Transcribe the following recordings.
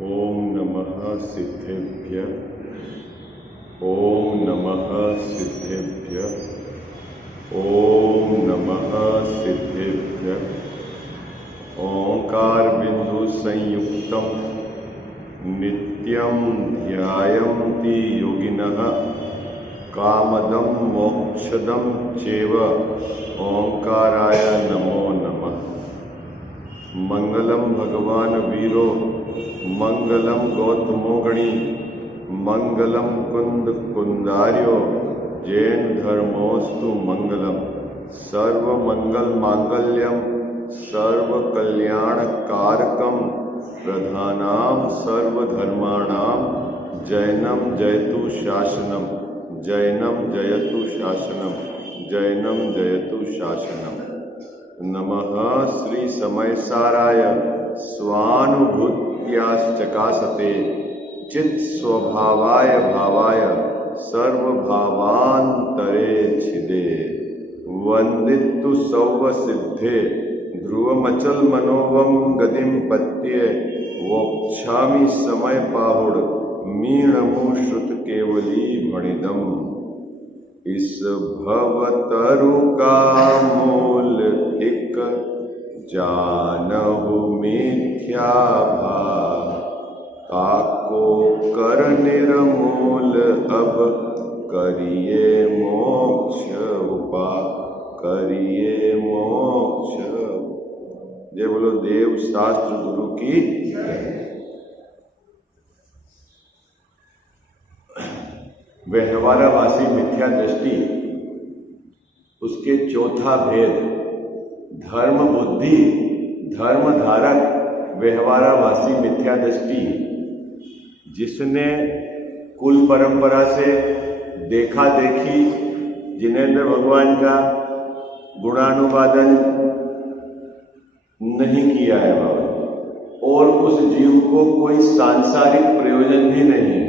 ओम नमः सिद्धेभ्य। ओम नमः सिद्धेभ्य। ओम नमः सिद्धेभ्य। ओंकार बिंदु संयुक्तम नित्यं ध्यायन्ति योगिनः कामदं मोक्षदं चैव ओंकाराय नमो नमः। मंगलम भगवान वीरो मंगलम गौतमो गणी मंगलम कुंद कुंदार्यो जैन धर्मोस्तु मंगलम। सर्व मंगल मांगल्यम सर्व कल्याण कारकम प्रधानाम सर्वधर्माणां जैनम जयतु शासनम। जैनम जयतु शासनम। जैनम जयतु शासनम। नमः श्री समयसाराय स्वानुभूत्याश्चकासते चित् स्वभावाय भावाय सर्वभावान्तरे छिदे। वंदितु सौव सिद्धे ध्रुवमचल मनोवम गतिम पत्ये वोक्षामि समय पाहुड़ मीणमु श्रुत केवली भणिदम। इस भवतरु का मूल एक जानहु मिथ्या भाव काको कर निर्मूल अब करिए मोक्ष उपाय करिए मोक्ष। जय बोलो देव शास्त्र गुरु की। व्यवहारवासी मिथ्या दृष्टि, उसके चौथा भेद धर्म बुद्धि धर्म धारक व्यवहारवासी मिथ्या दृष्टि। जिसने कुल परंपरा से देखा देखी जिनेंद्र भगवान का गुणानुवादन नहीं किया है बाबा, और उस जीव को कोई सांसारिक प्रयोजन भी नहीं है,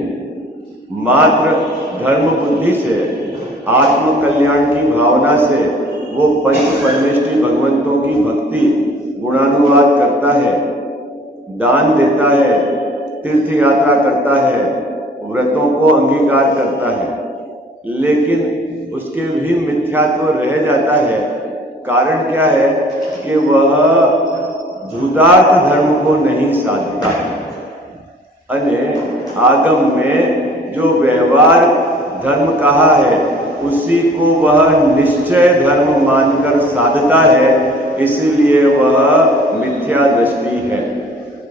मात्र धर्म बुद्धि से आत्म कल्याण की भावना से वो पंच परमेष्ठी भगवंतों की भक्ति गुणानुवाद करता है, दान देता है, तीर्थ यात्रा करता है, व्रतों को अंगीकार करता है, लेकिन उसके भी मिथ्यात्व रह जाता है। कारण क्या है कि वह झूठार्थ धर्म को नहीं साधता है। अन्य आगम में जो व्यवहार धर्म कहा है उसी को वह निश्चय धर्म मानकर साधता है, इसलिए वह मिथ्या दृष्टि है।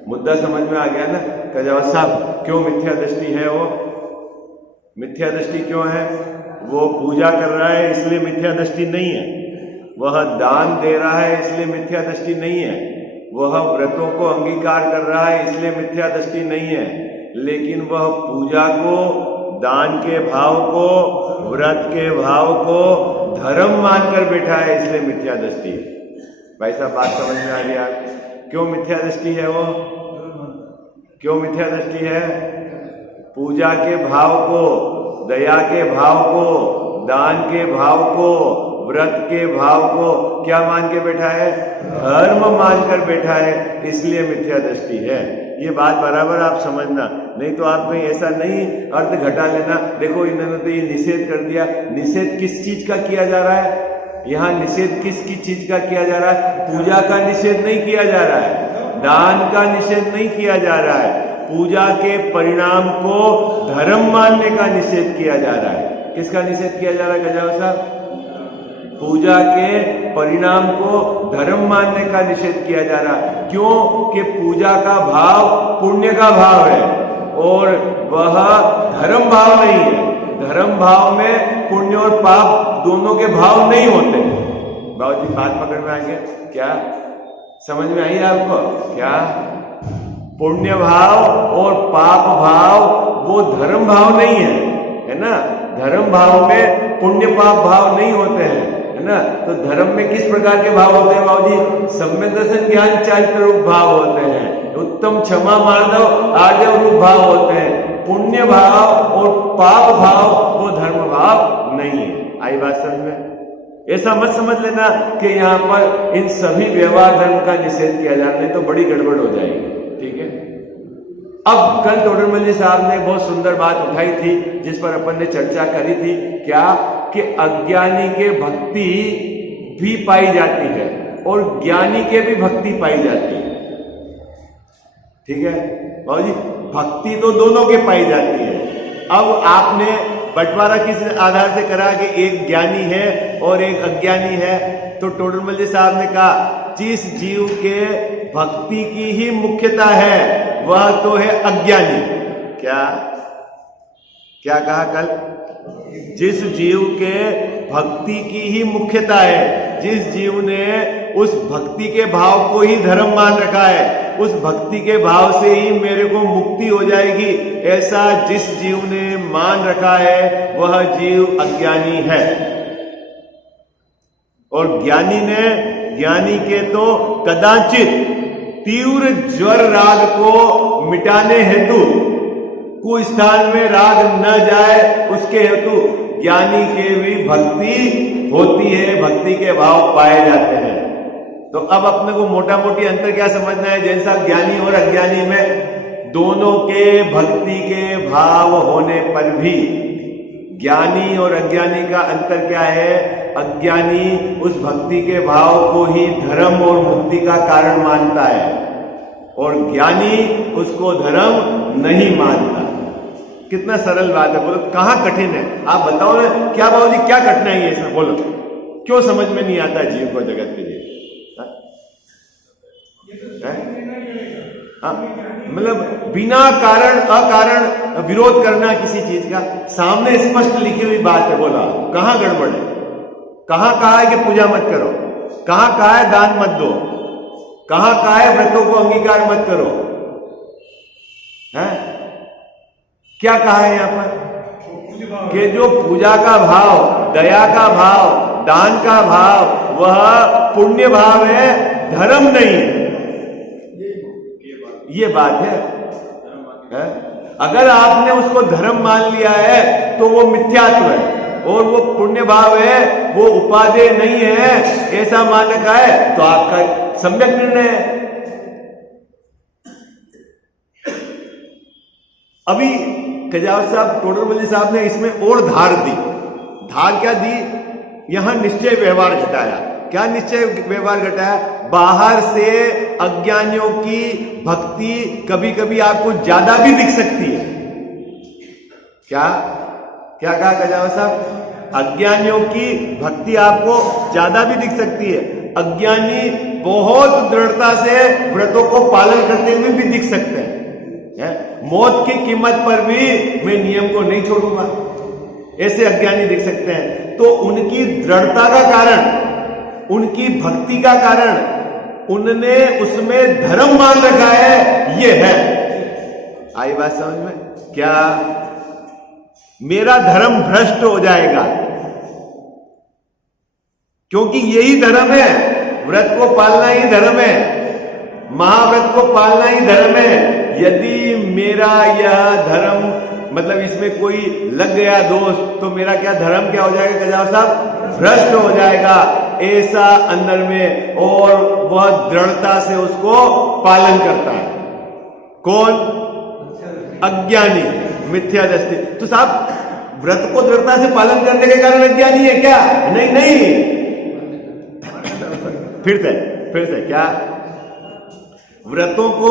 मुद्दा समझ में आ गया ना कजावत साहब? क्यों मिथ्या दृष्टि है? वो मिथ्या दृष्टि क्यों है? वो पूजा कर रहा है इसलिए मिथ्या दृष्टि नहीं है, वह दान दे रहा है इसलिए मिथ्या दृष्टि नहीं है, वह व्रतों को अंगीकार कर रहा है इसलिए मिथ्या दृष्टि नहीं है, लेकिन वह पूजा को, दान के भाव को, व्रत के भाव को धर्म मानकर बैठा है, इसलिए मिथ्या दृष्टि है। भाई साहब बात समझ में आ गया? क्यों मिथ्या दृष्टि है? वो क्यों मिथ्या दृष्टि है? पूजा के भाव को, दया के भाव को, दान के भाव को, व्रत के भाव को क्या मान के बैठा है? धर्म मानकर बैठा है, इसलिए मिथ्या दृष्टि है। ये बात बराबर आप समझना, नहीं तो आप में ऐसा नहीं अर्थ घटा लेना। देखो इन्होंने तो ये निषेध कर दिया। निषेध किस चीज का किया जा रहा है? यहाँ निषेध किसकी चीज का किया जा रहा है? पूजा का निषेध नहीं किया जा रहा है, दान का निषेध नहीं किया जा रहा है, पूजा के परिणाम को धर्म मानने का निषेध किया जा रहा है। किसका निषेध किया जा रहा है गजाव साहब? पूजा के परिणाम को धर्म मानने का निषेध किया जा रहा है। क्यों? कि पूजा का भाव पुण्य का भाव है और वह धर्म भाव नहीं है। धर्म भाव में पुण्य और पाप दोनों के भाव नहीं होते। बाबू जी बात पकड़ में आ गया क्या? समझ में आई आपको क्या? पुण्य भाव और पाप भाव वो धर्म भाव नहीं है, है ना? धर्म भाव में पुण्य पाप भाव नहीं होते हैं, है ना? तो धर्म में किस प्रकार के भाव होते हैं बाबू जी? सम्यक दर्शन ज्ञान चारित्र रूप भाव होते हैं, उत्तम क्षमा मार्दव आर्जव रूप भाव होते हैं। पुण्य भाव और पाप भाव वो धर्म भाव नहीं है। आई बात समझ में? ऐसा मत समझ लेना कि यहाँ पर इन सभी व्यवहार धर्म का निषेध किया जा रहा है, तो बड़ी गड़बड़ हो जाएगी। ठीक है, अब कल टोडरमल जी साहब ने बहुत सुंदर बात उठाई थी जिस पर अपन ने चर्चा करी थी, क्या कि अज्ञानी के भक्ति भी पाई जाती है और ज्ञानी के भी भक्ति पाई जाती है। ठीक है बाबू जी, भक्ति तो दोनों के पाई जाती है। अब आपने बंटवारा किस आधार से करा कि एक ज्ञानी है और एक अज्ञानी है, तो टोडरमल जी साहब ने कहा जिस जीव के भक्ति की ही मुख्यता है वह तो है अज्ञानी। क्या क्या कहा कल? जिस जीव के भक्ति की ही मुख्यता है, जिस जीव ने उस भक्ति के भाव को ही धर्म मान रखा है, उस भक्ति के भाव से ही मेरे को मुक्ति हो जाएगी, ऐसा जिस जीव ने मान रखा है वह जीव अज्ञानी है। और ज्ञानी के तो कदाचित तीव्र ज्वर राग को मिटाने हेतु कुछ स्थान में राग न जाए उसके हेतु ज्ञानी के भी भक्ति होती है, भक्ति के भाव पाए जाते हैं। तो अब अपने को मोटा मोटी अंतर क्या समझना है? जैसा ज्ञानी और अज्ञानी में दोनों के भक्ति के भाव होने पर भी ज्ञानी और अज्ञानी का अंतर क्या है? अज्ञानी उस भक्ति के भाव को ही धर्म और मुक्ति का कारण मानता है और ज्ञानी उसको धर्म नहीं मानता। कितना सरल बात है, बोलो कहां कठिन है? आप बताओ ना, क्या बाबू जी क्या कठिनाई है इसमें? बोलो क्यों समझ में नहीं आता जीव को, जगत के लिए? मतलब बिना कारण अकारण विरोध करना किसी चीज का, सामने स्पष्ट लिखी हुई बात है, बोला कहां गड़बड़ है? कहां कहा है कि पूजा मत करो? कहां कहा है दान मत दो? कहां कहा है व्रतों को अंगीकार मत करो? है क्या कहा है यहां पर? कि जो पूजा का भाव, दया का भाव, दान का भाव वह पुण्य भाव है, धर्म नहीं है। ये बात है? अगर आपने उसको धर्म मान लिया है तो वो मिथ्यात्व है और वो पुण्य भाव है, वो उपादेय नहीं है, ऐसा मान रखा है तो आपका सम्यक निर्णय है। अभी कजावत साहब, टोडरमल साहब ने इसमें और धार दी। धार क्या दी? यहां निश्चय व्यवहार घटाया। क्या निश्चय व्यवहार घटाया? बाहर से अज्ञानियों की भक्ति कभी कभी आपको ज्यादा भी दिख सकती है। क्या क्या कहा कजावत साहब? अज्ञानियों की भक्ति आपको ज्यादा भी दिख सकती है। अज्ञानी बहुत दृढ़ता से व्रतों को पालन करते हुए भी दिख सकते हैं। मौत की कीमत पर भी मैं नियम को नहीं छोड़ूंगा, ऐसे अज्ञानी दिख सकते हैं। तो उनकी दृढ़ता का कारण, उनकी भक्ति का कारण, उनने उसमें धर्म मान रखा है, ये है। आई बात समझ में? क्या मेरा धर्म भ्रष्ट हो जाएगा क्योंकि यही धर्म है, व्रत को पालना ही धर्म है, महाव्रत को पालना ही धर्म है। यदि मेरा यह धर्म, मतलब इसमें कोई लग गया दोष, तो मेरा क्या धर्म क्या हो जाएगा कजाव साहब? भ्रष्ट हो जाएगा, ऐसा अंदर में, और वह दृढ़ता से उसको पालन करता है। कौन? अज्ञानी, मिथ्या दृष्टि। तो साहब व्रत को दृढ़ता से पालन करने के कारण अज्ञानी है क्या? नहीं नहीं, फिर से क्या? व्रतों को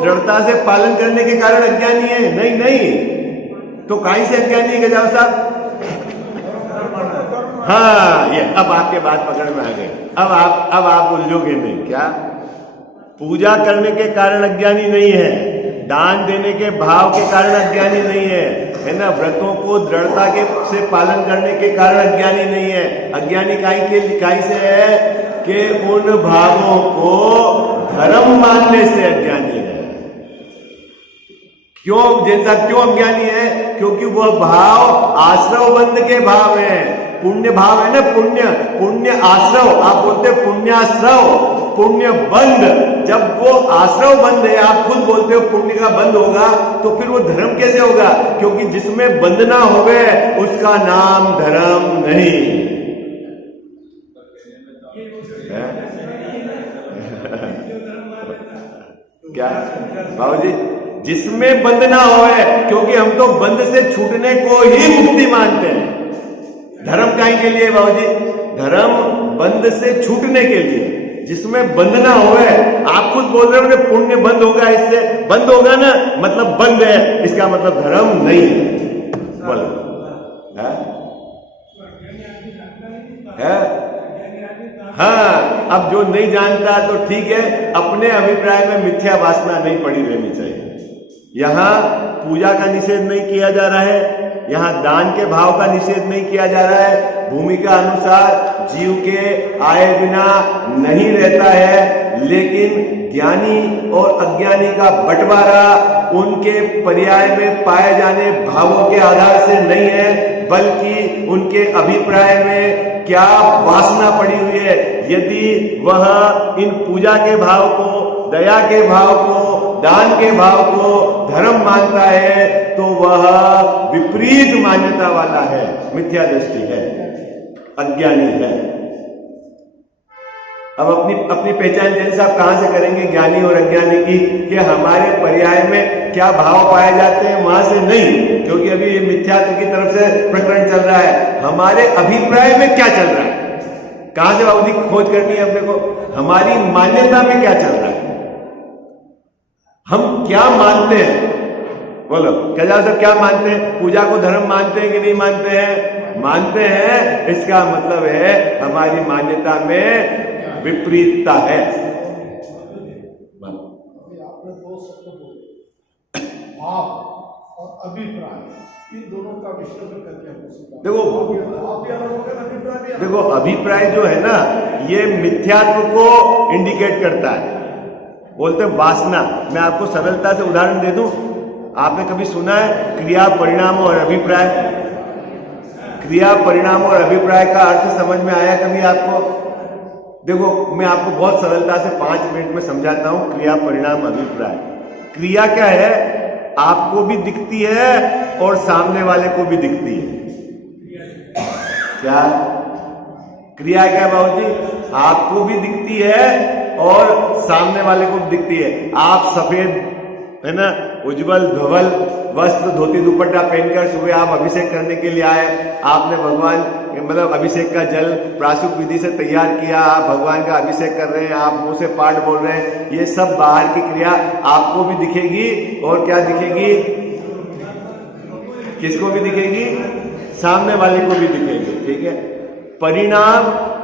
दृढ़ता से पालन करने के कारण अज्ञानी है? नहीं नहीं, तो काहे से अज्ञानी है गजाव साहब? हाँ, ये अब आपके बात पकड़ में आ गए। अब आप उलझोगे नहीं। क्या? पूजा करने के कारण अज्ञानी नहीं है, दान देने के भाव के कारण अज्ञानी नहीं है ना? व्रतों को दृढ़ता के से पालन करने के कारण अज्ञानी नहीं है। अज्ञानी काई से है कि उन भावों को धर्म मानने से अज्ञानी है। क्यों? जैसा क्यों अज्ञानी है? क्योंकि वह भाव आश्रव बंध के भाव है। पुण्य भाव है ना, पुण्य आश्रव, आप बोलते पुण्याश्रव, पुण्य बंध। जब वो आश्रव बंध है, आप खुद बोलते हो पुण्य का बंध होगा, तो फिर वो धर्म कैसे होगा? क्योंकि जिसमें बंधना हो गए उसका नाम धर्म नहीं। क्या बाबू जी? जिसमें बंध ना होए, क्योंकि हम तो बंध से छूटने को ही मुक्ति मानते हैं। धर्म काहे के लिए बाबूजी? धर्म बंध से छूटने के लिए, जिसमें बंध ना होए। आप खुद बोल रहे हो पुण्य बंद होगा, इससे बंद होगा ना, मतलब बंद है, इसका मतलब धर्म नहीं है। बोलो है? हाँ, अब जो नहीं जानता तो ठीक है, अपने अभिप्राय में मिथ्या वासना नहीं पड़ी रहनी चाहिए। यहां पूजा का निषेध नहीं किया जा रहा है, यहां दान के भाव का निषेध नहीं किया जा रहा है। भूमिका अनुसार जीव के आए बिना नहीं रहता है, लेकिन ज्ञानी और अज्ञानी का बंटवारा उनके पर्याय में पाए जाने भावों के आधार से नहीं है, बल्कि उनके अभिप्राय में क्या वासना पड़ी हुई है। यदि वह इन पूजा के भाव को, दया के भाव को, दान के भाव को धर्म मानता है, तो वह विपरीत मान्यता वाला है, मिथ्या दृष्टि है, अज्ञानी है। अब अपनी पहचान जैन साहब कहां से करेंगे ज्ञानी और अज्ञानी की, कि हमारे पर्याय में क्या भाव पाए जाते हैं, वहां से नहीं, क्योंकि अभी ये मिथ्यात्व की तरफ से प्रकरण चल रहा है। हमारे अभिप्राय में क्या चल रहा है, कहां से बाबूजी खोज करनी है अपने को? हमारी मान्यता में क्या चल रहा है, हम क्या मानते हैं? बोलो कैलाश साहब, क्या मानते हैं? पूजा को धर्म मानते हैं कि नहीं मानते हैं? मानते हैं। इसका मतलब है हमारी मान्यता में विपरीतता है। आपने दो शब्द बोले, भाव और अभिप्राय, इन दोनों का विश्लेषण करके देखो अभिप्राय जो है ना, ये मिथ्यात्व को इंडिकेट करता है, बोलते हैं वासना। मैं आपको सरलता से उदाहरण दे दूं। आपने कभी सुना है क्रिया, परिणाम और अभिप्राय? क्रिया, परिणाम और अभिप्राय का अर्थ समझ में आया कभी आपको? देखो मैं आपको बहुत सरलता से 5 मिनट में समझाता हूं। क्रिया, परिणाम, अभिप्राय। क्रिया क्या है? आपको भी दिखती है और सामने वाले को भी दिखती है। क्या क्रिया क्या बाबूजी? आपको भी दिखती है और सामने वाले को भी दिखती है। आप सफेद है ना, उज्जवल धवल वस्त्र, धोती दुपट्टा पहनकर सुबह आप अभिषेक करने के लिए आए। आपने भगवान मतलब अभिषेक का जल प्राशुक विधि से तैयार किया, आप भगवान का अभिषेक कर रहे हैं, आप मुंह से पाठ बोल रहे हैं। ये सब बाहर की क्रिया आपको भी दिखेगी और क्या दिखेगी? किसको भी दिखेगी? सामने वाले को भी दिखेगी। ठीक है, परिणाम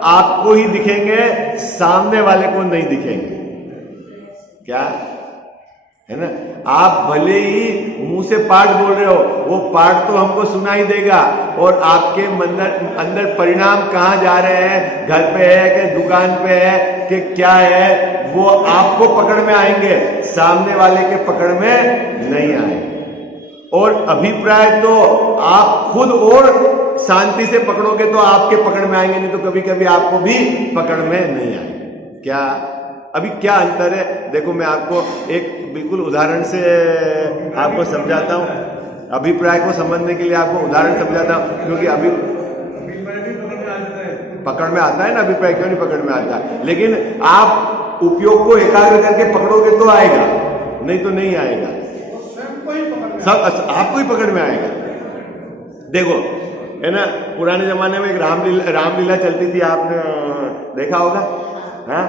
आपको ही दिखेंगे, सामने वाले को नहीं दिखेंगे। क्या है ना, आप भले ही मुंह से पाठ बोल रहे हो, वो पाठ तो हमको सुनाई देगा, और आपके अंदर परिणाम कहां जा रहे हैं, घर पे है कि दुकान पे है कि क्या है, वो आपको पकड़ में आएंगे, सामने वाले के पकड़ में नहीं आएंगे। और अभिप्राय तो आप खुद और शांति से पकड़ोगे तो आपके पकड़ में आएंगे, नहीं तो कभी कभी आपको भी पकड़ में नहीं आएंगे। क्या अभी क्या अंतर है? देखो मैं आपको एक बिल्कुल उदाहरण से आपको समझाता हूं। अभिप्राय को समझने के लिए आपको उदाहरण समझाता हूं, क्योंकि अभी पकड़ में आता है ना, अभिप्राय क्यों नहीं पकड़ में आता? लेकिन आप उपयोग को एकाग्र करके पकड़ोगे तो आएगा, नहीं तो नहीं आएगा। सब आपको ही पकड़ में आएगा। देखो है ना, पुराने जमाने में एक रामलीला चलती थी, आपने देखा होगा। हाँ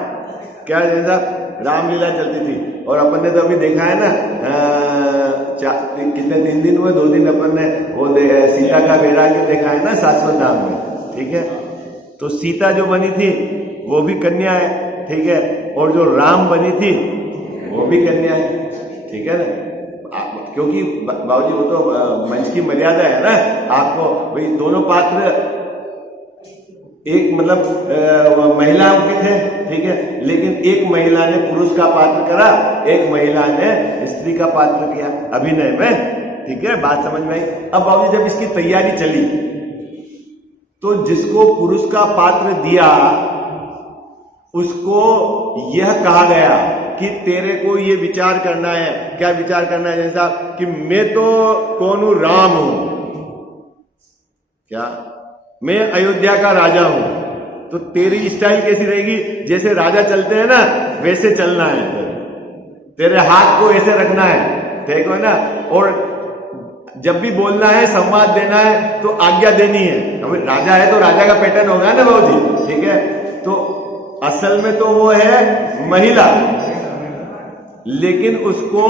क्या जैसा रामलीला चलती थी, और अपन ने तो अभी देखा है ना, कितने 3 दिन हुए, 2 दिन अपन ने वो सीता का वैराग्य देखा है ना शाश्वत धाम में। ठीक है, तो सीता जो बनी थी वो भी कन्या है, ठीक है, और जो राम बनी थी वो भी कन्या है। ठीक है ना, क्योंकि बाबूजी वो तो मंच की मर्यादा है ना, आपको भाई दोनों पात्र एक मतलब महिलाओं के थे, ठीक है, लेकिन एक महिला ने पुरुष का पात्र करा, एक महिला ने स्त्री का पात्र किया अभिनय में। ठीक है, बात समझ में आई। अब बाबूजी जब इसकी तैयारी चली तो जिसको पुरुष का पात्र दिया उसको यह कहा गया कि तेरे को ये विचार करना है। क्या विचार करना है जैसा कि मैं तो कौन हूं? राम हूं। क्या मैं अयोध्या का राजा हूं, तो तेरी स्टाइल कैसी रहेगी? जैसे राजा चलते हैं ना वैसे चलना है, तेरे हाथ को ऐसे रखना है, ठीक है ना। और जब भी बोलना है, संवाद देना है तो आज्ञा देनी है। अब राजा है तो राजा का पैटर्न होगा ना बाबूजी, ठीक है। तो असल में तो वो है महिला, लेकिन उसको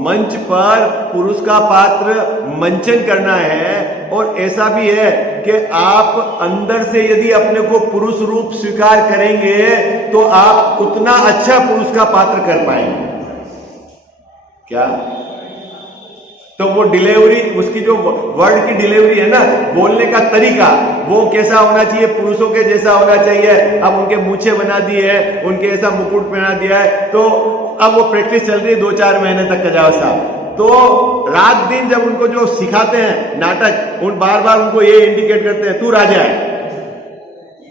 मंच पर पुरुष का पात्र मंचन करना है। और ऐसा भी है कि आप अंदर से यदि अपने को पुरुष रूप स्वीकार करेंगे तो आप उतना अच्छा पुरुष का पात्र कर पाएंगे। क्या? तो वो डिलीवरी, उसकी जो वर्ड की डिलीवरी है ना, बोलने का तरीका, वो कैसा होना चाहिए? पुरुषों के जैसा होना चाहिए। अब उनके मूछे बना दी है, उनके ऐसा मुकुट पहना दिया है, तो अब वो प्रैक्टिस चल रही है 2-4 महीने तक कजाव साहब। तो रात दिन जब उनको जो सिखाते हैं नाटक, उन बार बार उनको ये इंडिकेट करते हैं तू राजा है,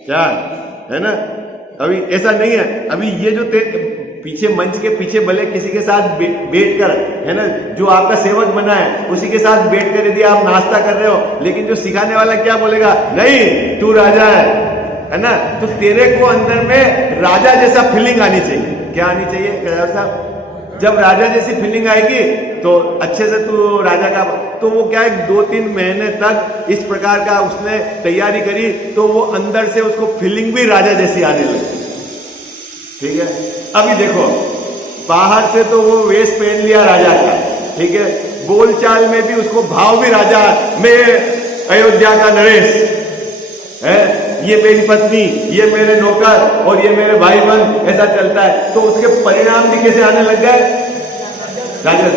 क्या है ना। अभी ऐसा नहीं है। अभी ये जो पीछे मंच के पीछे भले किसी के साथ बैठकर, है ना, जो आपका सेवक बना है उसी के साथ बैठकर यदि आप नाश्ता कर रहे हो, लेकिन जो सिखाने वाला क्या बोलेगा? नहीं, तू राजा है ना। तो तेरे को अंदर में राजा जैसा फीलिंग आनी चाहिए। क्या आनी चाहिए साहब? जब राजा जैसी फीलिंग आएगी तो अच्छे से तू राजा का, तो वो क्या है 2-3 महीने तक इस प्रकार का उसने तैयारी करी, तो वो अंदर से उसको फीलिंग भी राजा जैसी आने लगी, ठीक है। अभी देखो, बाहर से तो वो वेश पहन लिया राजा का, ठीक है, बोलचाल में भी उसको भाव भी राजा, मैं अयोध्या का नरेश है, ये मेरी पत्नी, ये मेरे नौकर और ये मेरे भाई बहन, ऐसा चलता है। तो उसके परिणाम भी कैसे आने लग गए? राजा।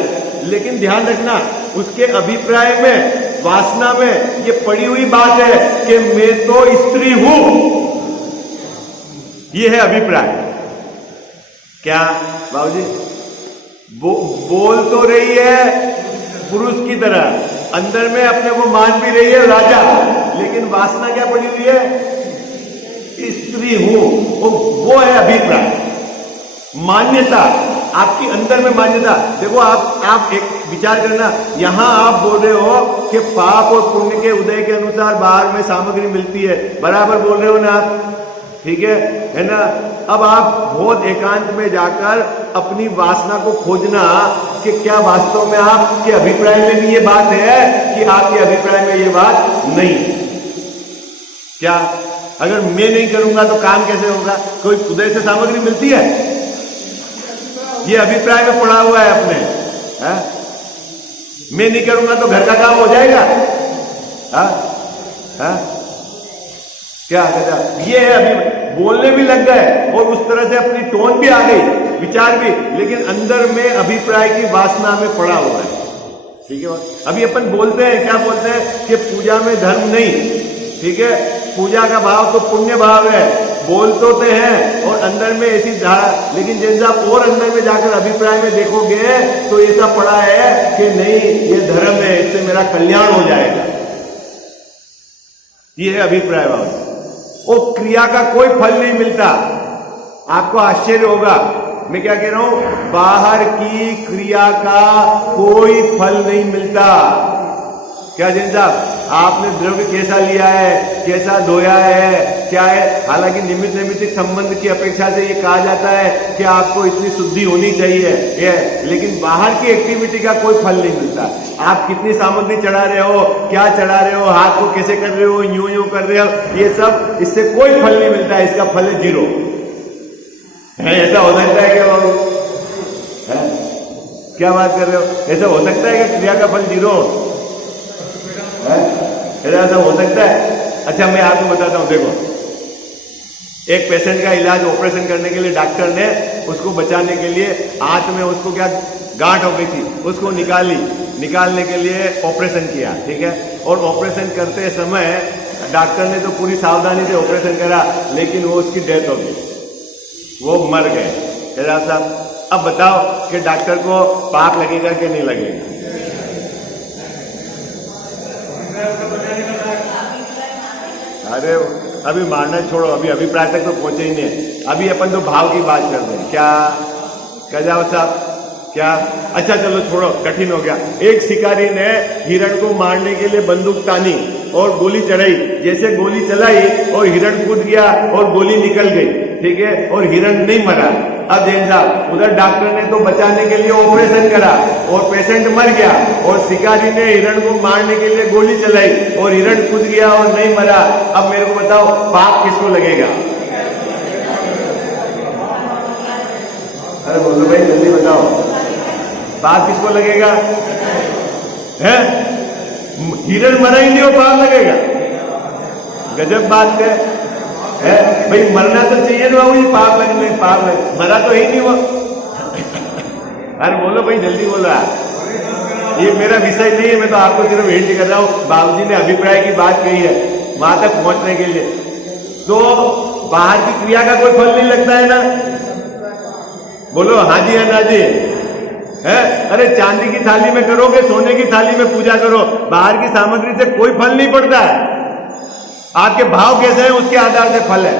लेकिन ध्यान रखना, उसके अभिप्राय में, वासना में ये पड़ी हुई बात है कि मैं तो स्त्री हूं, ये है अभिप्राय। क्या बाबूजी? बोल तो रही है पुरुष की तरह, अंदर में अपने को मान भी रही है राजा, लेकिन वासना क्या पड़ी हुई है? स्त्री हूं। वो है अभिप्राय, मान्यता, आपकी अंदर में मान्यता। देखो आप एक विचार करना, यहां आप बोल रहे हो कि पाप और पुण्य के उदय के अनुसार बाहर में सामग्री मिलती है, बराबर बोल रहे हो ना आप, ठीक है ना। अब आप बहुत एकांत में जाकर अपनी वासना को खोजना कि क्या वास्तव में आपके अभिप्राय में भी ये बात है कि आपके अभिप्राय में ये बात नहीं। क्या अगर मैं नहीं करूंगा तो काम कैसे होगा? कोई उदय से सामग्री मिलती है? ये अभिप्राय में पड़ा हुआ है अपने, है? मैं नहीं करूंगा तो घर का काम हो जाएगा? क्या ये है? अभी बोलने भी लग गए और उस तरह से अपनी टोन भी आ गई, विचार भी, लेकिन अंदर में अभिप्राय की वासना में पड़ा हुआ है, ठीक है। अभी अपन बोलते हैं, क्या बोलते हैं कि पूजा में धर्म नहीं, ठीक है, पूजा का भाव तो पुण्य भाव है, बोल तो हैं और अंदर में ऐसी धारा, लेकिन जैसे आप और अंदर में जाकर अभिप्राय में देखोगे तो ऐसा पड़ा है कि नहीं, ये धर्म है, इससे मेरा कल्याण हो जाएगा, ये है अभिप्राय भाव। वो क्रिया का कोई फल नहीं मिलता। आपको आश्चर्य होगा, मैं क्या कह रहा हूं, बाहर की क्रिया का कोई फल नहीं मिलता। क्या जैन साहब, आपने द्रव्य कैसा लिया है, कैसा धोया है, क्या है, हालांकि निमित्त नैमित्तिक संबंध की अपेक्षा से ये कहा जाता है कि आपको इतनी शुद्धि होनी चाहिए, ये, लेकिन बाहर की एक्टिविटी का कोई फल नहीं मिलता। आप कितनी सामग्री चढ़ा रहे हो, क्या चढ़ा रहे हो, हाथ को कैसे कर रहे हो, यूं कर रहे हो, ये सब, इससे कोई फल नहीं मिलता है, इसका फल है 0 है। ऐसा हो सकता है क्या बाबू? क्या बात कर रहे हो? ऐसा हो सकता है कि क्रिया का फल 0 ऐसा हो सकता है? अच्छा, मैं आपको बताता हूं, देखो, एक पेशेंट का इलाज, ऑपरेशन करने के लिए डॉक्टर ने उसको बचाने के लिए हाथ में उसको क्या गांठ हो गई थी, उसको निकालने के लिए ऑपरेशन किया, ठीक है। और ऑपरेशन करते समय डॉक्टर ने तो पूरी सावधानी से ऑपरेशन करा, लेकिन वो उसकी डेथ हो गई, वो मर गए। साहब, अब बताओ कि डॉक्टर को पाप लगेगा कि नहीं लगेगा? अरे अभी मारना छोड़ो, अभी अभिप्राय तक तो पहुंचे ही नहीं, अभी अपन तो भाव की बात कर रहे हैं। क्या जाओ साहब, क्या? अच्छा चलो छोड़ो, कठिन हो गया। एक शिकारी ने हिरण को मारने के लिए बंदूक तानी और गोली चढ़ाई, जैसे गोली चलाई और हिरण कूद गया और गोली निकल गई, ठीक है, और हिरण नहीं मरा, अब जैन साहब उधर डॉक्टर ने तो बचाने के लिए ऑपरेशन करा और पेशेंट मर गया, और शिकारी ने हिरण को मारने के लिए गोली चलाई और हिरण कूद गया और नहीं मरा। अब मेरे को बताओ पाप किसको लगेगा? अरे बोलो भाई जल्दी बताओ, पाप किसको लगेगा? है हिरण मरा ही नहीं हो पाप लगेगा? गजब बात है भाई, मरना तो चाहिए ना बाबू, पाप लगने पाप लग, मरा तो ही नहीं वो। अरे बोलो भाई जल्दी बोलो यार, ये मेरा विषय नहीं है, मैं तो आपको सिर्फ हिंट कर रहा हूं। बाबूजी ने अभिप्राय की बात कही है वहां तक पहुंचने के लिए। तो बाहर की क्रिया का कोई फल नहीं लगता है ना? बोलो हाँ जी, है ना जी? है अरे चांदी की थाली में करोगे, सोने की थाली में पूजा करो, बाहर की सामग्री से कोई फल नहीं पड़ता है। आपके भाव कैसे हैं उसके आधार से फल है।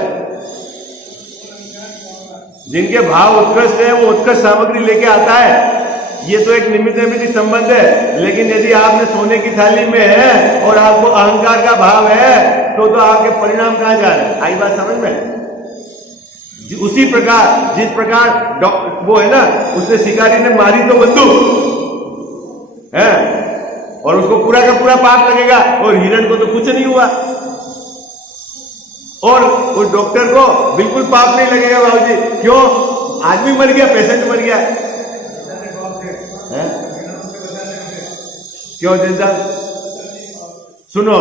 जिनके भाव उत्कृष्ट है वो उत्कृष्ट सामग्री लेके आता है, ये तो एक निमित्त नैमित्तिक संबंध है। लेकिन यदि आपने सोने की थाली में है और आपको अहंकार का भाव है तो आपके परिणाम कहां जा रहे हैं? आई बात समझ में? उसी प्रकार जिस प्रकार वो है ना, उसने शिकारी ने मारी तो बंदूक है और उसको पूरा का पूरा पाप लगेगा, और हिरण को तो कुछ नहीं हुआ, और उस डॉक्टर को बिल्कुल पाप नहीं लगेगा बाबूजी। क्यों? आदमी मर गया, पेशेंट मर गया है? क्यों जनता? सुनो,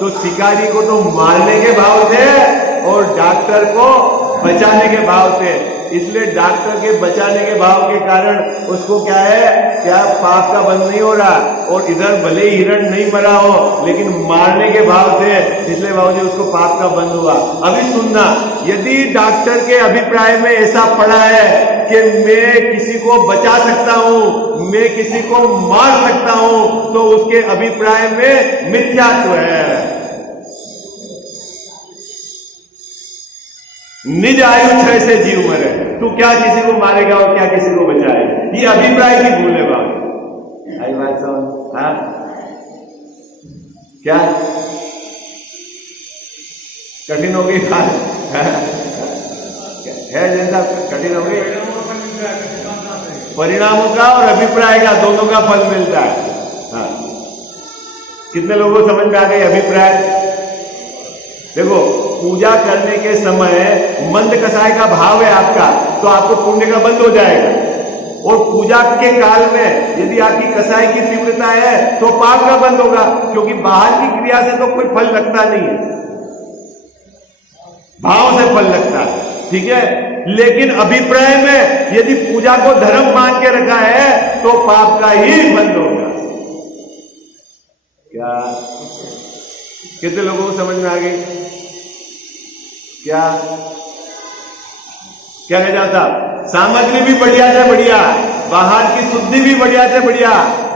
तो शिकारी को तो मारने के भाव थे और डॉक्टर को बचाने के भाव थे, इसलिए डॉक्टर के बचाने के भाव के कारण उसको क्या है, क्या पाप का बंध नहीं हो रहा, और इधर भले ही हिरण नहीं मरा हो लेकिन मारने के भाव थे, इसलिए बाबूजी उसको पाप का बंध हुआ। अभी सुनना, यदि डॉक्टर के अभिप्राय में ऐसा पड़ा है कि मैं किसी को बचा सकता हूं, मैं किसी को मार सकता हूं, तो उसके अभिप्राय में मिथ्यात्व है। निज आयु क्षय से जीव मरे, तू क्या किसी को मारेगा और क्या किसी को बचाएगा, ये अभिप्राय की भूल है बात। आई बात समझ? हाँ क्या कठिन हो गई बात है जनता? कठिन हो गई? परिणामों का और अभिप्राय का दोनों का फल मिलता है। हाँ, कितने लोगों को समझ में आ गई अभिप्राय? देखो, पूजा करने के समय मंद कसाय का भाव है आपका, तो आपको पुण्य का बंद हो जाएगा, और पूजा के काल में यदि आपकी कसाई की तीव्रता है तो पाप का बंद होगा, क्योंकि बाहर की क्रिया से तो कोई फल लगता नहीं है, भाव से फल लगता है, ठीक है। लेकिन अभिप्राय में यदि पूजा को धर्म मान के रखा है तो पाप का ही बंद होगा। क्या कितने लोगों को समझ में आ गई? क्या क्या कह जाता? सामग्री भी बढ़िया से बढ़िया, बाहर की शुद्धि भी बढ़िया से बढ़िया,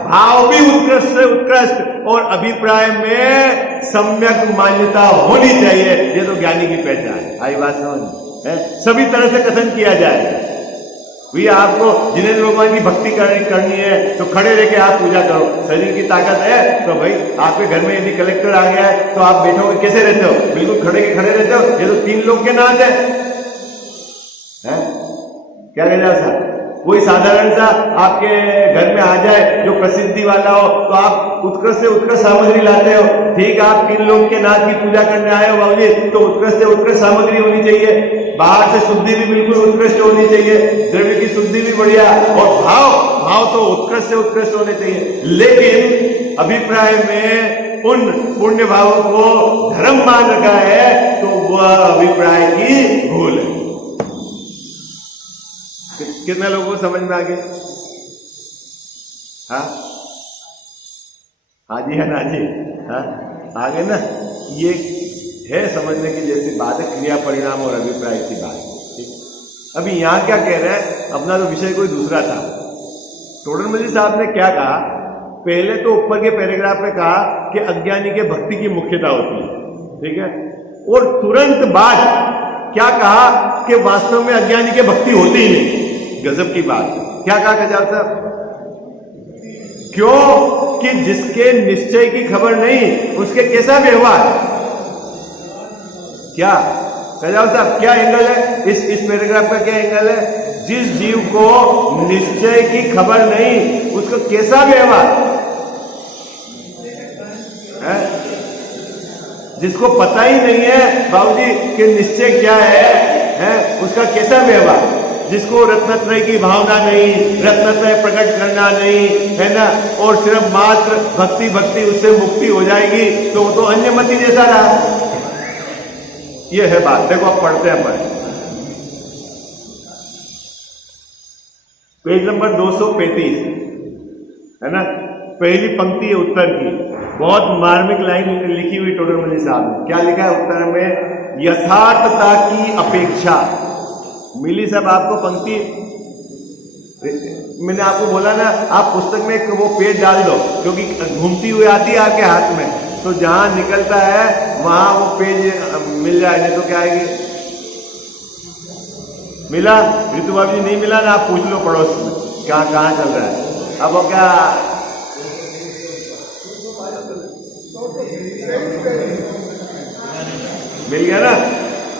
भाव भी उत्कृष्ट से उत्कृष्ट, और अभिप्राय में सम्यक मान्यता होनी चाहिए। ये तो ज्ञानी की पहचान है। आई बात समझ है? सभी तरह से कथन किया जाए। भैया आपको जिनेंद्र भगवान की भक्ति करनी है तो खड़े रह के आप पूजा करो, शरीर की ताकत है तो भाई आपके घर में यदि कलेक्टर आ गया है तो आप बैठोगे, कैसे रहते हो? बिल्कुल खड़े के खड़े रहते हो। ये तो 3 लोग के नाच है, क्या कह जाए साहब? कोई साधारण सा आपके घर में आ जाए जो प्रसिद्धि वाला हो तो आप उत्कृष्ट से उत्कृष्ट सामग्री लाते हो। ठीक, आप 3 लोग के नाथ की पूजा करने आए हो बाबूजी, तो उत्कृष्ट से उत्कृष्ट सामग्री होनी चाहिए, बाहर से शुद्धि भी बिल्कुल उत्कृष्ट होनी चाहिए, द्रव्य की शुद्धि भी बढ़िया, और भाव तो उत्कृष्ट से उत्कृष्ट होने चाहिए। लेकिन अभिप्राय में उन पुण्य भावों को धर्म मान रखा है तो वह अभिप्राय की भूल है। कितने लोगों को समझ में आ गया? हाँ हाँ जी, है ना जी? हाँ आ गए ना? ये है समझने की जैसी बात है, क्रिया परिणाम और अभिप्राय की बात। ठीक, अभी यहां क्या कह रहे हैं? अपना तो विषय कोई दूसरा था। टोडरमल जी साहब ने क्या कहा? पहले तो ऊपर के पैराग्राफ में कहा कि अज्ञानी के भक्ति की मुख्यता होती है, ठीक है, और तुरंत बाद क्या कहा कि वास्तव में अज्ञानी के भक्ति होती ही नहीं। गजब की बात। क्या कहा गजब साहब? क्यों कि जिसके निश्चय की खबर नहीं उसके कैसा व्यवहार? क्या गजब साहब, क्या एंगल है इस पैराग्राफ का? क्या एंगल है? जिस जीव को निश्चय की खबर नहीं, उसका कैसा व्यवहार है? जिसको पता ही नहीं है बाबूजी कि निश्चय क्या है, उसका कैसा व्यवहार? जिसको रत्नत्रय की भावना नहीं, रत्नत्रय प्रकट करना नहीं है ना, और सिर्फ मात्र भक्ति भक्ति उससे मुक्ति हो जाएगी, तो वो तो अन्यमति जैसा रहा। ये है बात। देखो आप पढ़ते हैं पर पेज नंबर 235 है ना, पहली पंक्ति है उत्तर की। बहुत मार्मिक लाइन लिखी हुई टोडरमल साहब ने। क्या लिखा है उत्तर में? यथार्थता की अपेक्षा। मिली साहब आपको पंक्ति? मैंने आपको बोला ना, आप पुस्तक में वो पेज डाल दो, क्योंकि घूमती हुई आती है आपके हाथ में, तो जहां निकलता है वहां वो पेज मिल जाए, नहीं तो क्या आएगी? मिला? ऋतु बाबू जी नहीं मिला ना, आप पूछ लो पड़ोस में कहां चल रहा है। अब वो क्या मिल गया ना?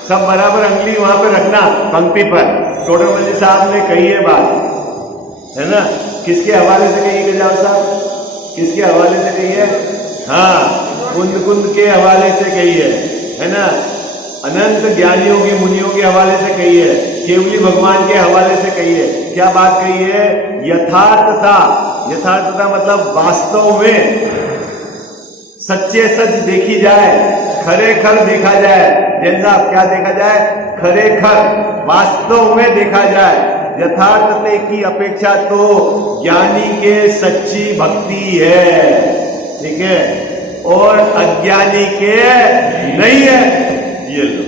सब बराबर अंगली वहां पे रखना पंक्ति पर। टोडरमल साहब ने कही है बात, है ना? किसके हवाले से कही है गजाव साहब? किसके हवाले से कही है? हाँ, कुंद के हवाले से कही है ना? अनंत ज्ञानियों के मुनियों के हवाले से कही है, केवली भगवान के हवाले से कही है। क्या बात कही है? यथार्थता। यथार्थता मतलब वास्तव में सच्चे सच देखी जाए, खरे खर देखा जाए। जैन साहब क्या देखा जाए? खरे खर वास्तव में देखा जाए। यथार्थते की अपेक्षा तो ज्ञानी के सच्ची भक्ति है, ठीक है, और अज्ञानी के नहीं है। ये लो।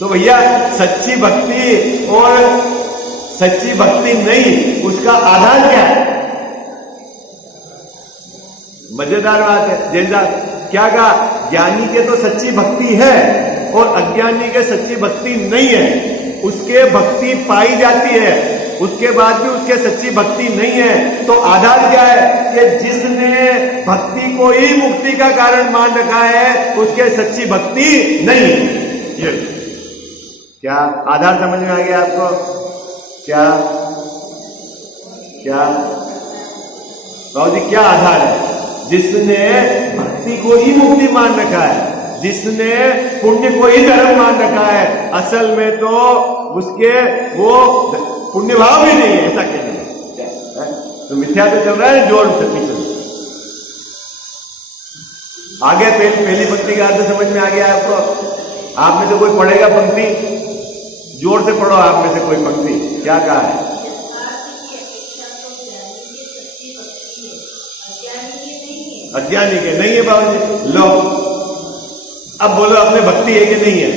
तो भैया सच्ची भक्ति और सच्ची भक्ति नहीं, उसका आधार क्या है? मजेदार बात है। जैसा क्या कहा? ज्ञानी के तो सच्ची भक्ति है और अज्ञानी के सच्ची भक्ति नहीं है। उसके भक्ति पाई जाती है, उसके बाद भी उसके सच्ची भक्ति नहीं है। तो आधार क्या है? कि जिसने भक्ति को ही मुक्ति का कारण मान रखा है, उसके सच्ची भक्ति नहीं है। ये क्या आधार समझ में आ गया आपको? क्या क्या बाबू जी क्या आधार है? जिसने भक्ति को ही मुक्ति मान रखा है, जिसने पुण्य को ही धर्म मान रखा है, असल में तो उसके वो पुण्य भाव भी नहीं है, ऐसा कहना है। तो मिथ्या तो चल रहा है जोर से पीछे। आगे पहली पंक्ति का अर्थ समझ में आ गया आपको? आप में से कोई पढ़ेगा पंक्ति? जोर से पढ़ो आप में से कोई पंक्ति। क्या कहा है? अज्ञानी के नहीं है बाबू जी। लो अब बोलो अपने भक्ति है कि नहीं है?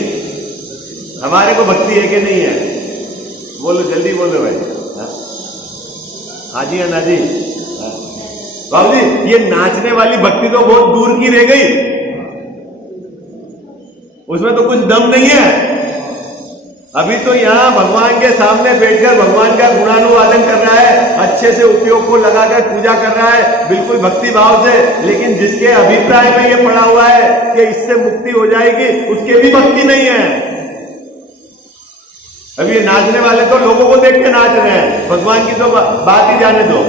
हमारे को भक्ति है कि नहीं है? बोलो जल्दी बोलो भाई। हाँ जी है ना जी। बाबू जी ये नाचने वाली भक्ति तो बहुत दूर की रह गई, उसमें तो कुछ दम नहीं है। अभी तो यहाँ भगवान के सामने बैठकर भगवान का गुणानुवादन कर रहा है, अच्छे से उपयोग को लगाकर पूजा कर रहा है, बिल्कुल भक्ति भाव से। लेकिन जिसके अभिप्राय में ये पड़ा हुआ है कि इससे मुक्ति हो जाएगी, उसके भी भक्ति नहीं है। अभी ये नाचने वाले तो लोगों को देख के नाच रहे हैं, भगवान की तो बात ही जाने दो।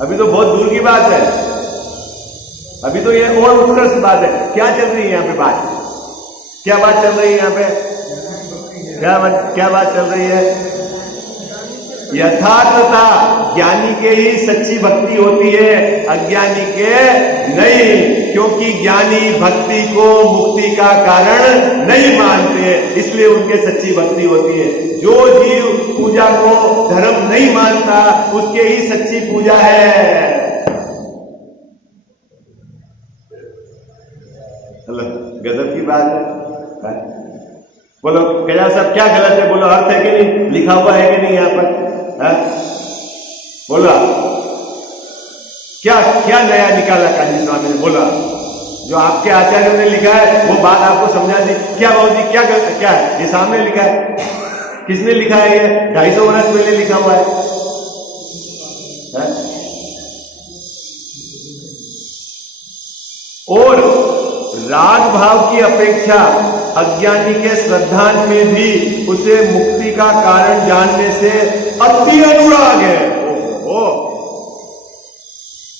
अभी तो बहुत दूर की बात है। अभी तो ये और उत्कृष्ट बात है। क्या चल रही है यहाँ पे बात? क्या बात चल रही है यहाँ पे? क्या बात चल रही है? यथार्थता। ज्ञानी के ही सच्ची भक्ति होती है, अज्ञानी के नहीं, क्योंकि ज्ञानी भक्ति को मुक्ति का कारण नहीं मानते, इसलिए उनके सच्ची भक्ति होती है। जो जीव पूजा को धर्म नहीं मानता, उसके ही सच्ची पूजा है। गजब की बात है। बोलो कैलाश साहब क्या गलत है? बोलो अर्थ है कि नहीं? लिखा हुआ है कि नहीं यहाँ पर? बोला क्या क्या नया निकाला कांजी स्वामी ने? बोला जो आपके आचार्यों ने लिखा है वो बात आपको समझा दी। क्या बाबू जी क्या है? ये सामने लिखा है। किसने लिखा है? ये 250 वर्ष पहले लिखा हुआ है। और राग भाव की अपेक्षा अज्ञानी के श्रद्धान में भी उसे मुक्ति का कारण जानने से अति अनुराग है। ओहो,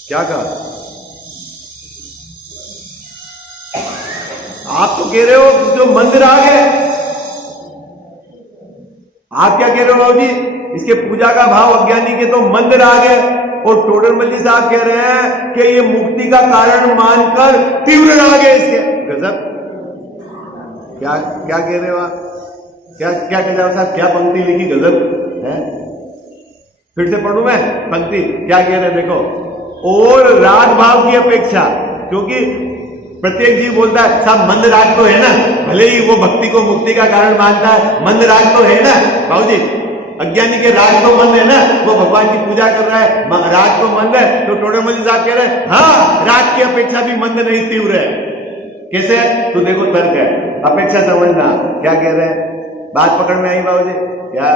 क्या कहा? आप तो कह रहे हो जो मंद राग है, आप क्या कह रहे हो बाबू जी? इसके पूजा का भाव अज्ञानी के तो मंद राग है, और टोडरमल जी साहब कह रहे हैं कि ये मुक्ति का कारण मानकर तीव्र राग है इसके। गजब, क्या क्या कह रहे हो आप? क्या क्या कह रहे हो साहब? क्या पंक्ति लिखी, गजब है। फिर से पढ़ूं मैं पंक्ति, क्या कह रहे हैं देखो। और राग भाव की अपेक्षा, क्योंकि प्रत्येक जीव बोलता है साहब मंद राग तो है ना, भले ही वो भक्ति को मुक्ति का कारण मानता है, मंद राग तो है ना बाबू जी। अज्ञानी के राग तो मंद है ना, वो भगवान की पूजा कर रहा है, राग तो मंद है। तो टोडरमल जी साहब कह रहे हैं हाँ, राग की अपेक्षा भी मंद नहीं तीव्र है। कैसे? तो देखो तर्क है, अपेक्षा समझना। क्या कह रहे हैं? बात पकड़ में आई बाबू जी? क्या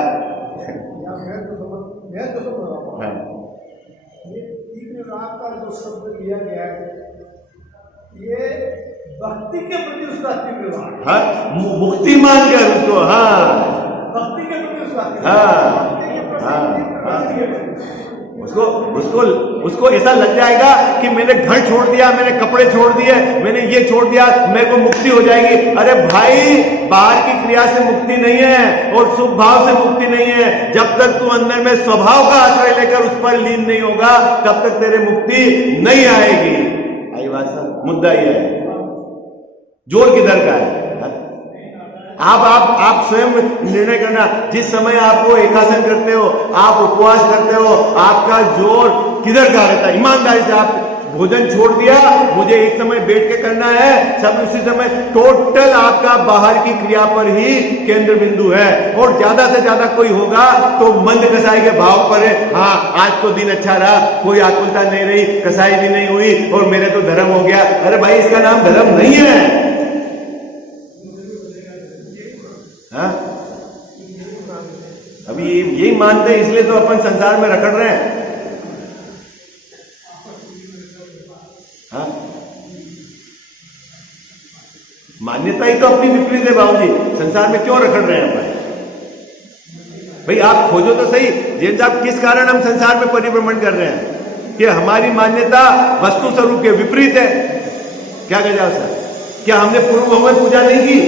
मैं तो समझ रहा हूं। हाँ। ये तीव्र राग का जो शब्द लिया गया है, ये भक्ति के प्रति उसका तीव्र राग, हाँ, मुक्ति मानकर उसको, हाँ भक्ति के प्रति उसका, उसको उसको उसको ऐसा लग जाएगा कि मैंने घर छोड़ दिया, मैंने कपड़े छोड़ दिए, मैंने ये छोड़ दिया, मेरे को मुक्ति हो जाएगी। अरे भाई, बाहर की क्रिया से मुक्ति नहीं है और शुभ भाव से मुक्ति नहीं है। जब तक तू अंदर में स्वभाव का आश्रय लेकर उस पर लीन नहीं होगा, तब तक तेरे मुक्ति नहीं आएगी। आई बात सर, मुद्दा यह है, जोर किधर का है? आप स्वयं निर्णय करना। जिस समय आप वो एकासन करते हो, आप उपवास करते हो, आपका जोर किधर का रहता है? ईमानदारी से आप भोजन छोड़ दिया, मुझे एक समय बैठ के करना है, सब उसी समय, टोटल आपका बाहर की क्रिया पर ही केंद्र बिंदु है। और ज्यादा से ज्यादा कोई होगा तो मंद कसाई के भाव पर है, हाँ आज तो दिन अच्छा रहा, कोई आकुलता नहीं रही, कसाई भी नहीं हुई और मेरे तो धर्म हो गया। अरे भाई, इसका नाम धर्म नहीं है। हाँ? अभी यही मानते हैं, इसलिए तो अपन संसार में रखड़ रहे हैं। हाँ? मान्यता ही तो अपनी विपरीत है बाबूजी, संसार में क्यों रखड़ रहे हैं अपन? भाई आप खोजो तो सही, जैन साहब, किस कारण हम संसार में परिभ्रमण कर रहे हैं? कि हमारी मान्यता वस्तु स्वरूप के विपरीत है। क्या कह जाओ सर? क्या हमने पूर्व भाव में पूजा नहीं की,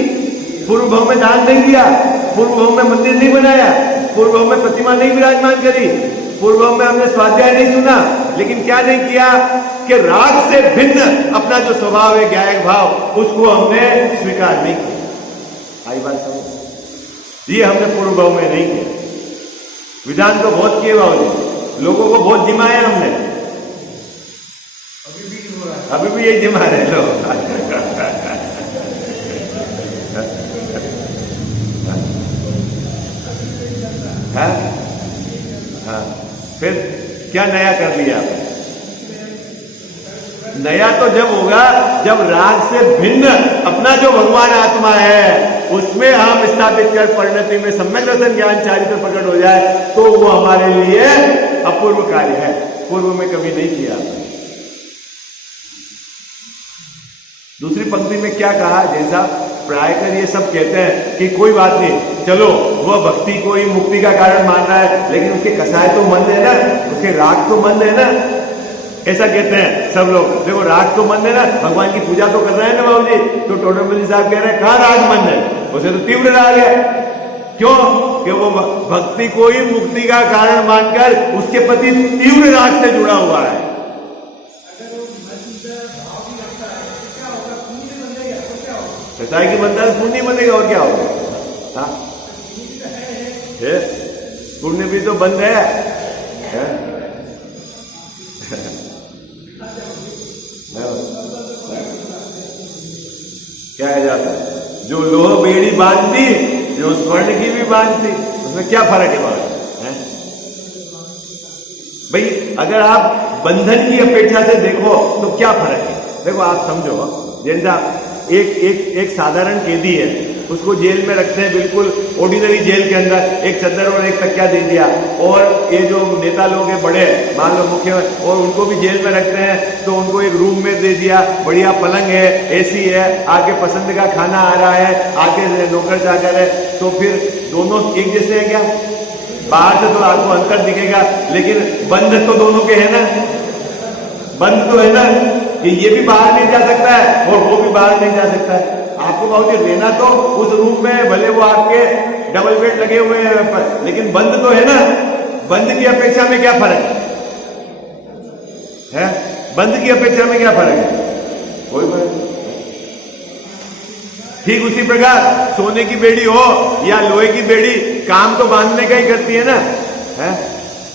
पूर्व भाव में दान नहीं दिया, पूर्व भाव में मंदिर नहीं बनाया, पूर्व भाव में प्रतिमा नहीं विराजमान करी, पूर्व भाव में हमने स्वाध्याय नहीं सुना, लेकिन क्या नहीं किया कि राग से भिन्न अपना जो स्वभाव है, ज्ञायक भाव, उसको हमने स्वीकार नहीं किया। आई बात समझ? ये हमने पूर्व भाव में नहीं किया। विधान तो बहुत किए बाबूजी, लोगों को बहुत जिमाया हमने, अभी भी यही जिमा रहे लोग। हाँ? हाँ, फिर क्या नया कर लिया आपने? नया तो जब होगा जब राग से भिन्न अपना जो भगवान आत्मा है उसमें हम स्थापित कर परिणति में सम्यक दर्शन ज्ञान चारित्र प्रकट हो जाए, तो वो हमारे लिए अपूर्व कार्य है, पूर्व में कभी नहीं किया। दूसरी पंक्ति में क्या कहा? जैसा प्रायकर ये सब कहते हैं कि कोई बात नहीं, चलो वह भक्ति को ही मुक्ति का कारण मान रहा है, लेकिन उसके कसाय तो मंद है ना, उसके राग तो मंद है ना। ऐसा कहते हैं सब लोग। देखो, राग तो मंद है ना, भगवान की पूजा तो कर रहे हैं ना बाबूजी। तो टोडरमल जी साहब कह रहे हैं कहाँ राग मंद है? उसे तो तीव्र राग है। क्यों? कि वो भक्ति को ही मुक्ति का कारण मानकर उसके प्रति तीव्र राग से जुड़ा हुआ है। कसाई की बनता है, पुण्य बनेगा और क्या होगा? हाँ, पुण्य भी तो बंद है। क्या कह जाता है? जो लोह बेड़ी बांधती, जो स्वर्ण की भी बांधती, उसमें क्या फर्क है बाबा? भाई, अगर आप बंधन की अपेक्षा से देखो तो क्या फर्क है? देखो, आप समझो, जैसा एक साधारण कैदी है, उसको जेल में रखते हैं, बिल्कुल ऑर्डिनरी जेल के अंदर, एक चद्दर और एक तकिया दे दिया। और ये जो नेता लोग हैं बड़े, मान लो मुख्य, और उनको भी जेल में रखते हैं, तो उनको एक रूम में दे दिया, बढ़िया पलंग है, एसी है, आके पसंद का खाना आ रहा है, आके नौकर चाकर है, तो फिर दोनों एक जैसे हैं क्या? बाहर से तो आपको अंतर दिखेगा, लेकिन बंद तो दोनों के है ना, बंद तो है ना, कि ये भी बाहर नहीं जा सकता है और वो भी बाहर नहीं जा सकता है। आपको बाबूजी रहना तो उस रूम में, भले वो आपके डबल बेड लगे हुए हैं, लेकिन बंद तो है ना। बंद की अपेक्षा में क्या फर्क है? बंद की अपेक्षा में क्या फर्क है? कोई फर्क नहीं। ठीक उसी प्रकार सोने की बेड़ी हो या लोहे की बेड़ी, काम तो बांधने का ही करती है ना, है?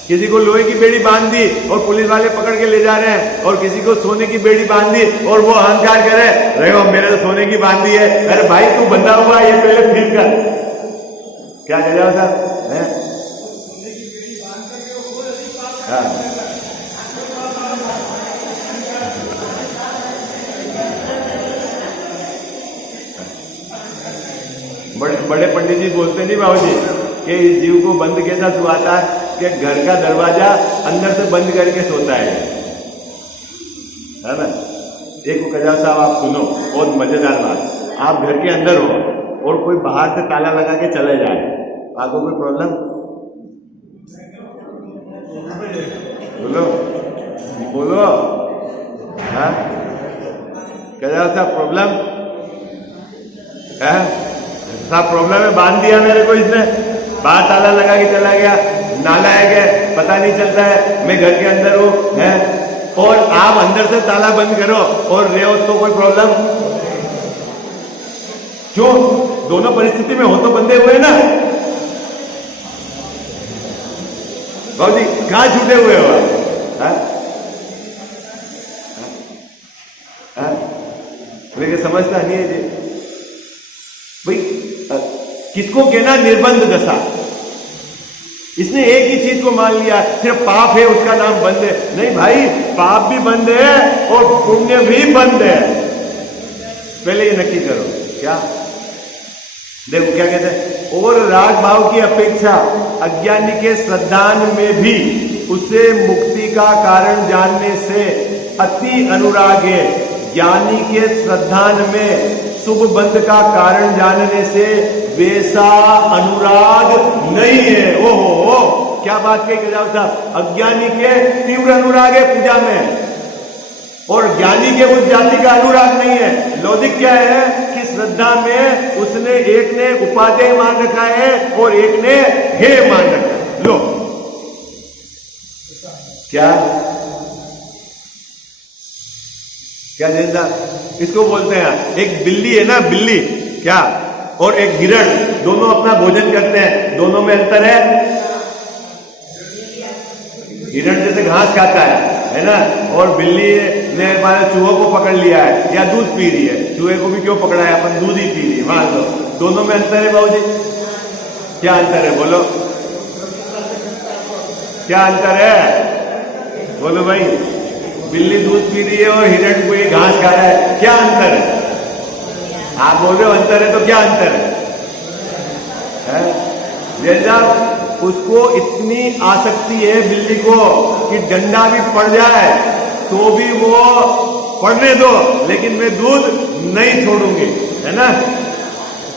किसी को लोहे की बेड़ी बांध दी और पुलिस वाले पकड़ के ले जा रहे हैं, और किसी को सोने की बेड़ी बांध दी और वो अहंकार करे, रहे हो मेरे तो सोने की बांधी है। अरे भाई तू बंधा हुआ है, ये पहले फील कर, क्या कह जाओ साहब, है? हाँ। बड़े बड़े पंडित जी बोलते नहीं बाबूजी कि इस जीव को बंद कैसा सुहाता है कि घर का दरवाजा अंदर से बंद करके सोता है ना। एक कजा साहब आप सुनो, बहुत मजेदार बात। आप घर के अंदर हो और कोई बाहर से ताला लगा के चले जाए, आपको कोई प्रॉब्लम? बोलो बोलो, हाँ कजा साहब प्रॉब्लम है? साहब प्रॉब्लम है, बांध दिया मेरे को इसने, बाहर ताला लगा के चला गया, नालायक है, पता नहीं चलता है मैं घर के अंदर हूं, है? और आप अंदर से ताला बंद करो और रहो तो कोई प्रॉब्लम? क्यों? दोनों परिस्थिति में हो तो बंधे हुए ना। बाबूजी कहां छूटे हुए हो? लेकिन समझता नहीं है जी भाई, किसको कहना निर्बंध दशा? इसने एक ही चीज को मान लिया, सिर्फ पाप है उसका नाम बंद है। नहीं भाई, पाप भी बंद है और पुण्य भी बंद है। पहले ये नक्की करो। क्या देखो क्या कहते हैं, और राग भाव की अपेक्षा अज्ञानी के श्रद्धान में भी उसे मुक्ति का कारण जानने से अति अनुराग है। ज्ञानी के श्रद्धान में शुभ बंध का कारण जानने से वैसा अनुराग नहीं है। ओहो, क्या बात कही गजाव साहब। अज्ञानी के तीव्र अनुराग है पूजा में, और ज्ञानी के उस जाति का अनुराग नहीं है। लॉजिक क्या है कि श्रद्धा में उसने, एक ने उपादेय मान रखा है और एक ने हे मान रखा है। लो क्या क्या जैसा इसको बोलते हैं, एक बिल्ली है ना, बिल्ली क्या, और एक हिरण, दोनों अपना भोजन करते हैं, दोनों में अंतर है। हिरण जैसे घास खाता है ना, और बिल्ली ने हमारे चूहों को पकड़ लिया है या दूध पी रही है। चूहे को भी क्यों पकड़ा है, अपन दूध ही पी रही है, मान लो। दोनों में अंतर है बाबूजी, क्या अंतर है बोलो, क्या अंतर है बोलो भाई। बिल्ली दूध पी रही है और हिरण कोई घास खा रहा है, क्या अंतर है? आप बोल रहे हो अंतर है, तो क्या अंतर है? जैसा उसको इतनी आसक्ति है बिल्ली को कि डंडा भी पड़ जाए तो भी वो पड़ने दो, लेकिन मैं दूध नहीं छोड़ूंगी, है ना।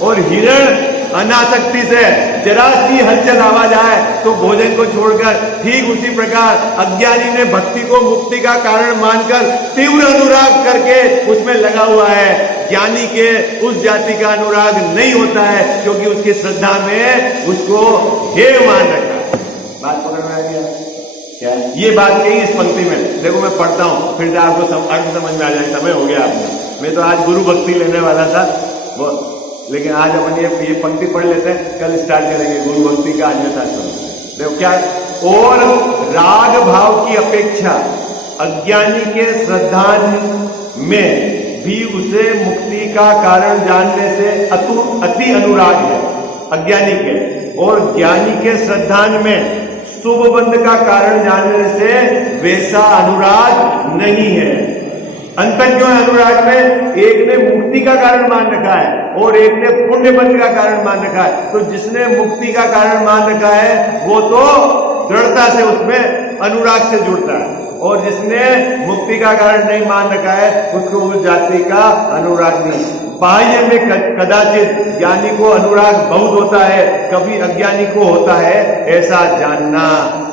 और हिरण अनासक्ति से जरा सी हलचल आवाज आए तो भोजन को छोड़कर, ठीक उसी प्रकार अज्ञानी ने भक्ति को मुक्ति का कारण मानकर तीव्र अनुराग करके उसमें लगा हुआ है। ज्ञानी के उस जाति का अनुराग नहीं होता है, क्योंकि उसकी श्रद्धा में उसको हे मान रखा है। बात पकड़ में आ गया क्या? ये बात कही इस पंक्ति में। देखो मैं पढ़ता हूं, फिर से आपको अर्थ समझ में आ जाए। समय हो गया आपने, मैं तो आज गुरु भक्ति लेने वाला था वो, लेकिन आज अपन ये पंक्ति पढ़ लेते हैं, कल स्टार्ट करेंगे गुरु भक्ति का अन्यथा स्वरूप। देखो क्या, और राग भाव की अपेक्षा अज्ञानी के श्रद्धान में भी उसे मुक्ति का कारण जानने से अति अनुराग है अज्ञानी के, और ज्ञानी के श्रद्धान में शुभ बंध का कारण जानने से वैसा अनुराग नहीं है। अंतर क्यों है अनुराग में? एक ने मुक्ति का कारण मान रखा है और एक ने पुण्य बल का कारण मान रखा है। तो जिसने मुक्ति का कारण मान रखा है वो तो दृढ़ता से उसमें अनुराग से जुड़ता है, और जिसने मुक्ति का कारण नहीं मान रखा है उसको उस जाति का अनुराग नहीं। बाह्य में कदाचित ज्ञानी को अनुराग बहुत होता है, कभी अज्ञानी को होता है, ऐसा जानना।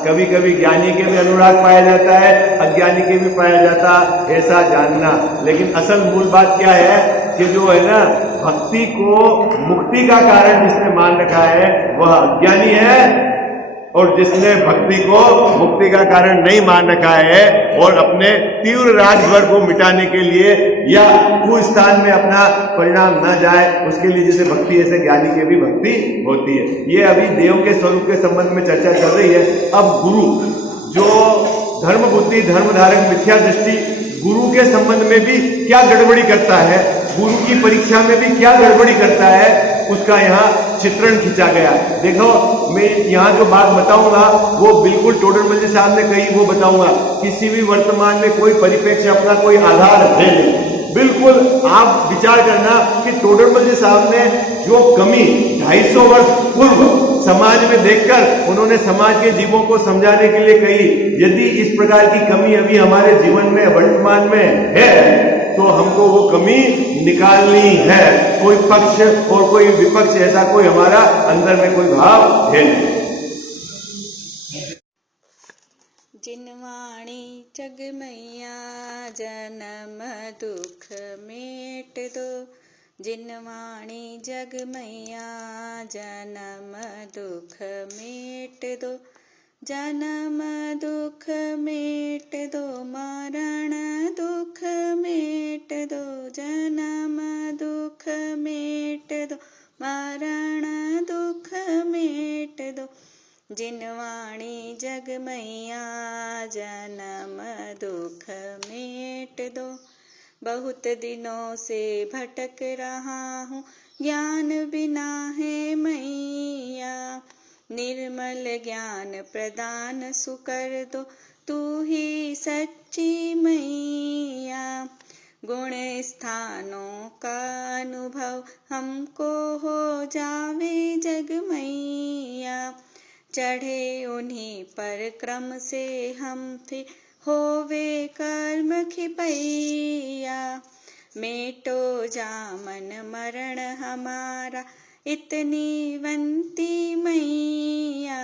कभी कभी ज्ञानी के भी अनुराग पाया जाता है, अज्ञानी के भी पाया जाता, ऐसा जानना। लेकिन असल मूल बात क्या है कि जो है ना, भक्ति को मुक्ति का कारण जिसने मान रखा है वह अज्ञानी है, और जिसने भक्ति को मुक्ति का कारण नहीं मान रखा है और अपने तीव्र राजभर को मिटाने के लिए या कुछ स्थान में अपना परिणाम न जाए उसके लिए जैसे भक्ति, ऐसे ज्ञानी की भी भक्ति होती है। ये अभी देव के स्वरूप के संबंध में चर्चा चल रही है। अब गुरु जो धर्म बुद्धि धर्म धारक मिथ्या दृष्टि, गुरु के संबंध में भी क्या गड़बड़ी करता है, गुरु की परीक्षा में भी क्या गड़बड़ी करता है, उसका यहाँ चित्रण खींचा गया है। देखो, मैं यहाँ जो बात बताऊंगा वो बिल्कुल टोडरमल जी साहब ने कही वो बताऊंगा। किसी भी वर्तमान में कोई परिप्रेक्ष्य अपना कोई आधार है नहीं। बिल्कुल आप विचार करना कि टोडरमल जी साहब ने जो कमी 250 वर्ष पूर्व समाज में देखकर उन्होंने समाज के जीवों को समझाने के लिए कही, यदि इस प्रकार की कमी अभी हमारे जीवन में वर्तमान में है तो हमको वो कमी निकालनी है। कोई पक्ष और कोई विपक्ष ऐसा कोई हमारा अंदर में कोई भाव है नहीं। जिनवाणी जग मैया जन्म दुख मेट दो, जिनवाणी जग मैया जन्म दुख मेट दो, जन्म दुख मेट दो, मरण दुख मेट दो, जन्म दुख मेट दो, मरण दुख मेट दो, जिनवाणी जग मैया जन्म दुख मेट दो। बहुत दिनों से भटक रहा हूँ, ज्ञान बिना है मैया, निर्मल ज्ञान प्रदान सुकर दो, तू ही सच्ची मैया। गुण स्थानों का अनुभव हमको हो जावे जग मैया, चढ़े उन्हीं पर क्रम से हम थे होवे कर्म खिपैया। मेटो जामन मरण हमारा इतनी वंती मैया,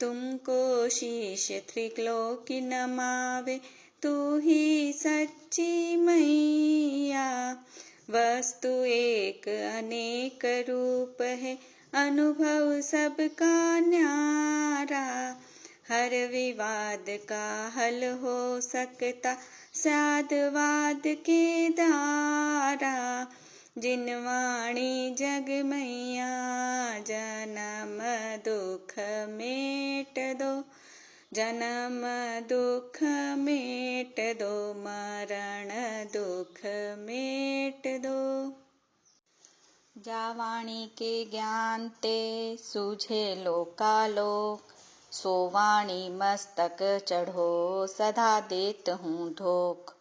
तुमको शीश त्रिलोकी नमावे तू ही सच्ची मैया। वस्तु एक अनेक रूप है, अनुभव सबका न्यारा, हर विवाद का हल हो सकता साधवाद के द्वारा। जिनवाणी जग मैया जन्म दुख मेट दो, जन्म दुख मेट दो, मरण दुख मेट दो। जावाणी के ज्ञान ते सूझे लोकालोक, सोवाणी मस्तक चढ़ो सदा देत हूँ धोख।